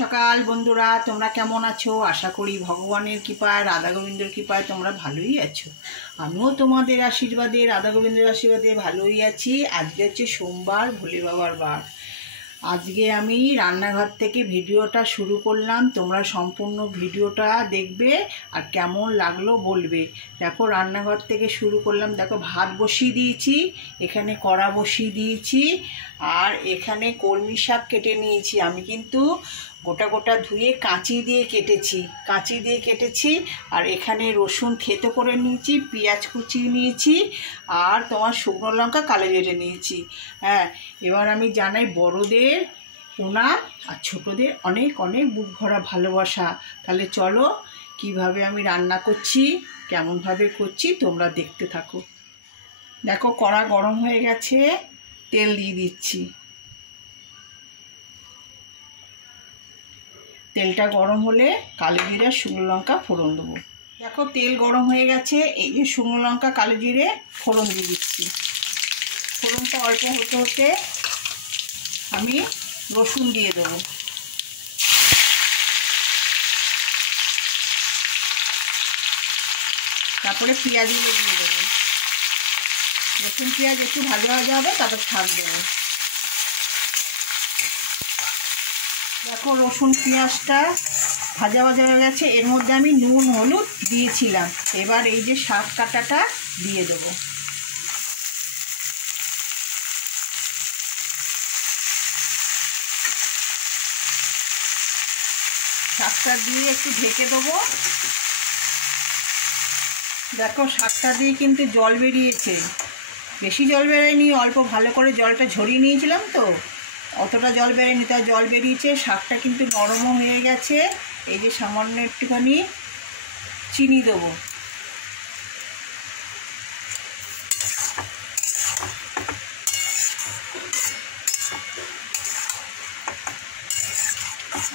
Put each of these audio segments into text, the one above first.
সকাল বন্ধুরা, তোমরা কেমন আছো? আশা করি ভগবানের কৃপায়, রাধা গোবিন্দের কৃপায় তোমরা ভালোই আছো। আমিও তোমাদের আশীর্বাদে, রাধা গোবিন্দের আশীর্বাদে ভালোই আছি। আজকে হচ্ছে সোমবার, ভোলে বাবার বার। আজকে আমি রান্নাঘর থেকে ভিডিওটা শুরু করলাম। তোমরা সম্পূর্ণ ভিডিওটা দেখবে আর কেমন লাগলো বলবে। দেখো, রান্নাঘর থেকে শুরু করলাম। দেখো, ভাত বসিয়ে দিয়েছি, এখানে কড়া বসিয়ে দিয়েছি, আর এখানে কলমি শাক কেটে নিয়েছি। আমি কিন্তু গোটা গোটা ধুয়ে কাঁচি দিয়ে কেটেছি। আর এখানে রসুন থেতো করে নিয়েছি, পেঁয়াজ কুচিয়ে নিয়েছি, আর তোমার শুকনো লঙ্কা কালো জিরে নিয়েছি। হ্যাঁ, এবার আমি জানাই বড়দের প্রণাম আর ছোটদের অনেক অনেক বুক ভরা ভালোবাসা। তাহলে চলো কিভাবে আমি রান্না করছি, কেমনভাবে করছি তোমরা দেখতে থাকো। দেখো, কড়া গরম হয়ে গেছে, তেল দিয়ে দিচ্ছি। তেলটা গরম হলে কালো জিরে শুকনো লঙ্কা ফোড়ন দেবো। দেখো, তেল গরম হয়ে গেছে, এই যে শুকনো লঙ্কা কালো জিরে ফোড়ন দিয়ে দিচ্ছি। ফোড়নটা অল্প হতে হতে আমি রসুন দিয়ে দেবো। তারপরে পেঁয়াজগুলো দিয়ে দেবো। রসুন পেঁয়াজ একটু ভাজা হবে, তারপর ছাড় দেবো। দেখো, রসুন পেঁয়াজটা ভাজা হয়ে গেছে। এর মধ্যে আমি নুন হলুদ দিয়েছিলাম। এবার এই যে শাক কাটাটা দিয়ে দেবো। শাকটা দিয়ে একটু ঢেকে দেবো। দেখো, শাকটা দিয়ে কিন্তু জল বেরিয়েছে, বেশি জল বেরোয়নি, অল্প ভালো করে জলটা ঝরিয়ে নিয়েছিলাম তো, অতটা জল বেরোয়নি, তাই জল বেরিয়েছে। শাকটা কিন্তু নরমও হয়ে গেছে। এই যে সামান্য একটুখানি চিনি দেবো।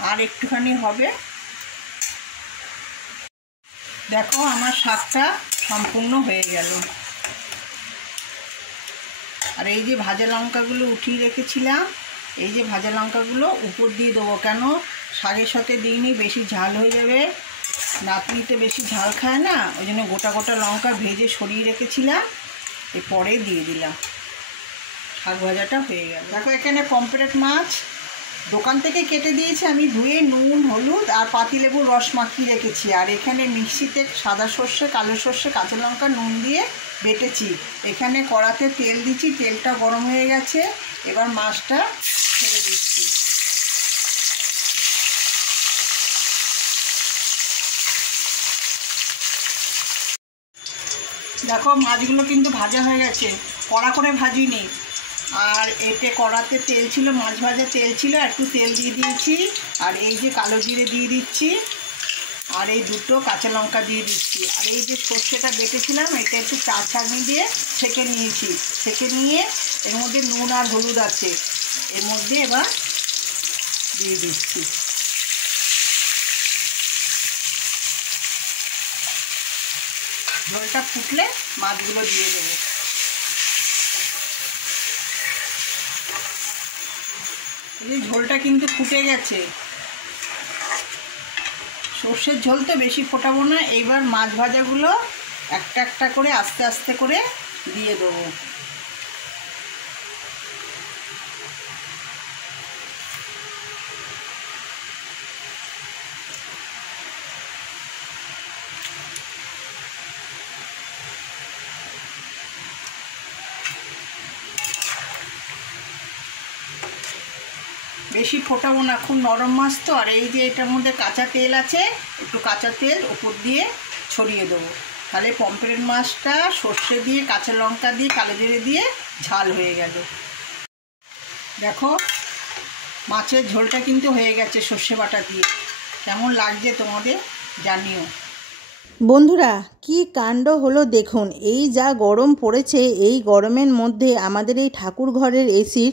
আর একটুখানি হবে। দেখো, আমার শাকটা সম্পূর্ণ হয়ে গেল। আর এই যে ভাজা লঙ্কাগুলো উঠিয়ে রেখেছিলাম, এই যে ভাজা লঙ্কাগুলো উপর দিয়ে দেবো। কেন শাকের সাথে দিইনি, বেশি ঝাল হয়ে যাবে, নাতনিতে বেশি ঝাল খায় না, ওই জন্য গোটা গোটা লঙ্কা ভেজে সরিয়ে রেখেছিলাম, এরপরে দিয়ে দিলাম। শাক ভাজাটা হয়ে গেল। দেখো, এখানে পমফ্রেট মাছ দোকান থেকে কেটে দিয়েছি, আমি ধুয়ে নুন হলুদ আর পাতিলেবুর রস মাখিয়ে রেখেছি। আর এখানে মিক্সিতে সাদা সর্ষে, কালো সর্ষে, কাঁচা লঙ্কা নুন দিয়ে বেটেছি। এখানে কড়াতে তেল দিচ্ছি, তেলটা গরম হয়ে গেছে। এবার মাছটা ছেড়ে দিচ্ছি। দেখো, মাছগুলো কিন্তু ভাজা হয়ে গেছে, কড়া করে ভাজিনি। আর এতে কড়াতে তেল ছিল, মাছ ভাজা তেল ছিল, একটু তেল দিয়ে দিয়েছি। আর এই যে কালো জিরে দিয়ে দিচ্ছি, আর এই দুটো কাঁচা লঙ্কা দিয়ে দিচ্ছি। আর এই যে সর্ষেটা বেটেছিলাম, এটা একটু চা ছাঁকনি দিয়ে ছেঁকে নিয়েছি। ছেঁকে নিয়ে এর মধ্যে নুন আর হলুদ আছে, এর মধ্যে এবার দিয়ে দিচ্ছি। ঝোলটা ফুটলে মাছগুলো দিয়ে দেবো। এই ঝোলটা কিন্তু ফুটে গেছে। সর্ষের ঝোল তো বেশি ফোটাবো না। এইবার মাছ ভাজাগুলো একটা একটা করে আস্তে আস্তে করে দিয়ে দেবো। বেশি ফোটাবো না, খুব নরম মাছ তো। আর এই যে এটার মধ্যে কাঁচা তেল আছে, একটু কাঁচা তেল উপর দিয়ে ছড়িয়ে দেবো। তাহলে পমফ্রেট মাছটা সর্ষে দিয়ে, কাঁচা লঙ্কা দিয়ে, কালো জিরে দিয়ে ঝাল হয়ে গেল। দেখো, মাছের ঝোলটা কিন্তু হয়ে গেছে সর্ষে বাটা দিয়ে। কেমন লাগছে তোমাদের জানিও। বন্ধুরা, কি কাণ্ড হলো দেখুন। এই যা গরম পড়েছে, এই গরমের মধ্যে আমাদের এই ঠাকুর ঘরের এসির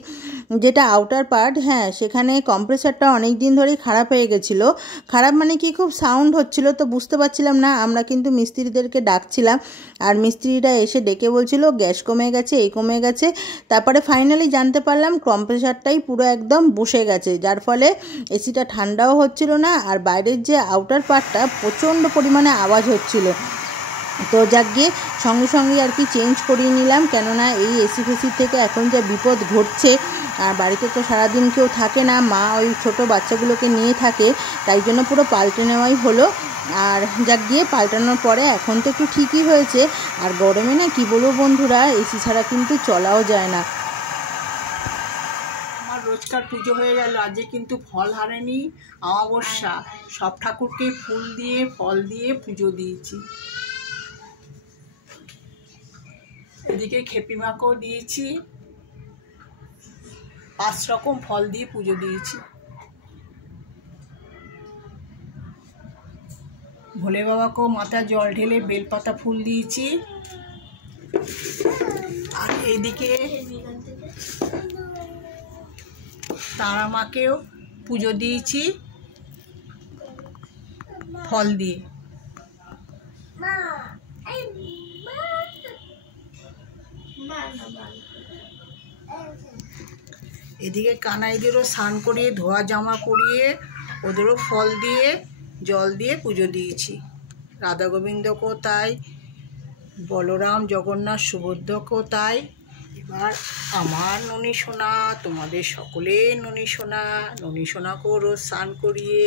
যেটা আউটার পার্ট, হ্যাঁ সেখানে কম্প্রেসারটা অনেক দিন ধরেই খারাপ হয়ে গেছিলো। খারাপ মানে কি, খুব সাউন্ড হচ্ছিল, তো বুঝতে পারছিলাম না। আমরা কিন্তু মিস্ত্রিদেরকে ডাকছিলাম, আর মিস্ত্রিরা এসে ডেকে বলছিল গ্যাস কমে গেছে, এই কমে গেছে। তারপরে ফাইনালি জানতে পারলাম কম্প্রেসারটাই পুরো একদম বসে গেছে, যার ফলে এসিটা ঠান্ডাও হচ্ছিল না, আর বাইরের যে আউটার পার্টটা প্রচণ্ড পরিমাণে আওয়াজ হচ্ছিল। তো যাক গিয়ে সঙ্গে সঙ্গে আর কি চেঞ্জ করিয়ে নিলাম, কেননা এই এসি ফেসির থেকে এখন যা বিপদ ঘটছে, আর বাড়িতে তো সারাদিন কেউ থাকে না, মা ওই ছোটো বাচ্চাগুলোকে নিয়ে থাকে, তাই জন্য পুরো পাল্টে নেওয়াই হলো। আর যাক গিয়ে পাল্টানোর পরে এখন তো একটু ঠিকই হয়েছে। আর গরমে না কি বলবো বন্ধুরা, এসি ছাড়া কিন্তু চলাও যায় না। আমার রোজকার পুজো হয়ে গেল। আজকে কিন্তু ফল হারেনি, অমাবস্যা। সব ঠাকুরকে ফুল দিয়ে ফল দিয়ে পুজো দিয়েছি। এদিকে খেপিমাকেও দিয়েছি, 5 রকম ফল দিয়ে পুজো দিয়েছি। ভোলে বাবাকেও মাথায় জল ঢেলে বেলপাতা ফুল দিয়েছি। আর এইদিকে তারা মাকেও পুজো দিয়েছি ফল দিয়ে। এদিকে কানাইদেরও স্নান করিয়ে ধোয়া জামা পরিয়ে ওদেরও ফল দিয়ে জল দিয়ে পুজো দিয়েছি। রাধা গোবিন্দকেও তাই, বলরাম জগন্নাথ সুভদ্রাকেও তাই। এবার আমার ননী সোনা, তোমাদের সকলের ননী সোনা, ননী সোনাকেও রোজ স্নান করিয়ে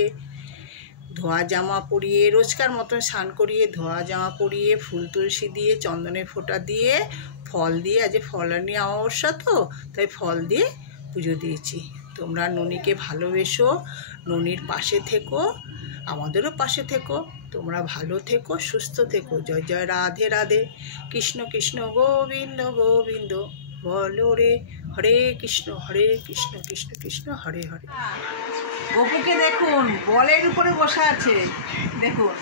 ধোয়া জামা পরিয়ে, রোজকার মতন স্নান করিয়ে ধোয়া জামা পরিয়ে ফুল তুলসী দিয়ে চন্দনের ফোঁটা দিয়ে ফল দিয়ে, আজ ফলানি অমাবস্যা তো তাই ফল দিয়ে পুজো দিয়েছি। তোমরা ননীকে ভালোবেসো, ননীর পাশে থেকো, আমাদেরও পাশে থেকো। তোমরা ভালো থেকো, সুস্থ থেকো। জয় জয় রাধে রাধে। কৃষ্ণ কৃষ্ণ গোবিন্দ গোবিন্দ বলো রে, হরে কৃষ্ণ কৃষ্ণ কৃষ্ণ হরে হরে। গপুকে দেখুন বলের উপরে বসে আছে, দেখুন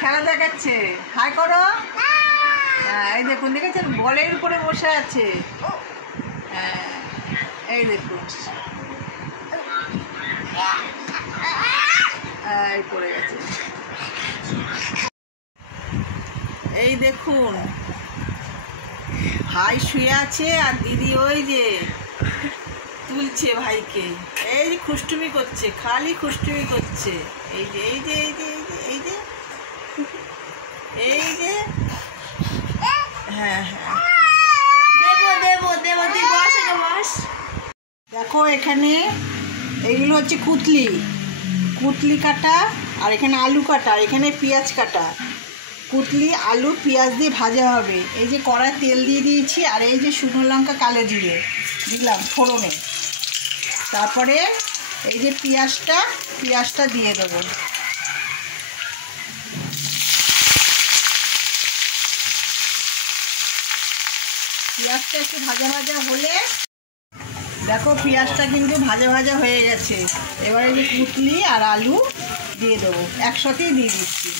খেলা দেখাচ্ছে। হাই করো। হ্যাঁ এই দেখুন, দেখেছেন বলের উপরে বসে আছে। হ্যাঁ এই দেখুন, এই পড়ে গেছে। এই দেখুন ভাই শুয়ে আছে, আর দিদি ওই যে তুলছে ভাইকে। এই যে খুষ্টুমি করছে, খালি খুষ্টুমি করছে। এই যে এই যে এই যে এই যে এই যে হ্যাঁ হ্যাঁ দেখো এখানে এগুলো হচ্ছে কুতলি, কুতলি কাটা, আর এখানে আলু কাটা, এখানে পেঁয়াজ কাটা। কুতলি আলু পেঁয়াজ দিয়ে ভাজা হবে। এই যে কড়ায় তেল দিয়ে দিয়েছি, আর এই যে শুকনো লঙ্কা কালো জিরে দিলাম ফোড়নে। তারপরে এই যে পেঁয়াজটা দিয়ে দেবো। পেঁয়াজটা একটু ভাজা ভাজা হলে, দেখো পেঁয়াজটা কিন্তু ভাজা ভাজা হয়ে গেছে। এবারে যে কুতলি আর আলু দিয়ে দেবো, একসাথেই দিয়ে দিচ্ছি।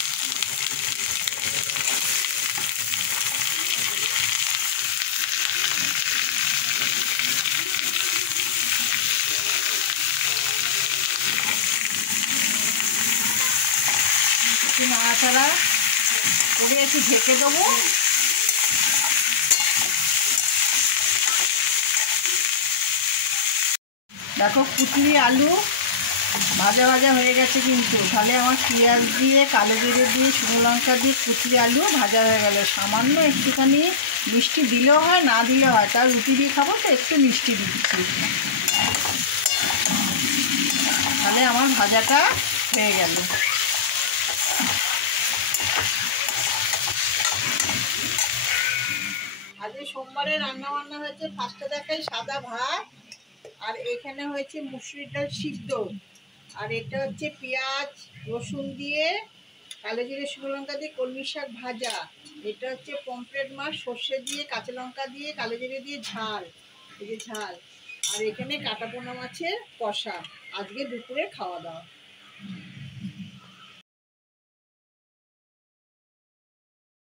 একটু নাড়াচাড়া করে একটু ঢেকে দেবো। দেখো কুতলি আলু ভাজা ভাজা হয়ে গেছে কিন্তু। তাহলে আমার পেঁয়াজ দিয়ে কালো জিরে দিয়ে শুকনো লঙ্কা দিয়ে কুতলি আলু ভাজা হয়ে গেল। সামান্য একটুখানি মিষ্টি দিলেও হয়, না দিলেও হয়, তার রুটি দিয়ে খাবো তো একটু মিষ্টি দিচ্ছি। তাহলে আমার ভাজাটা হয়ে গেল। আজকে সোমবারে রান্না বান্না হয়েছে। ফার্স্টে দেখাই সাদা ভাত, আর এখানে হয়েছে মুসুরির ডাল সিদ্ধ, আর এটা হচ্ছে পেঁয়াজ রসুন দিয়ে কালো জিরে শুকনো লঙ্কা দিয়ে কলমি শাক ভাজা। এটা হচ্ছে পমফ্রেট মাছ সর্ষে দিয়ে কাঁচা লঙ্কা দিয়ে কালো জিরে দিয়ে ঝাল, এই যে ঝাল। আর এখানে কাটাপোনা মাছের কষা। আজকে দুপুরে খাওয়া দাওয়া।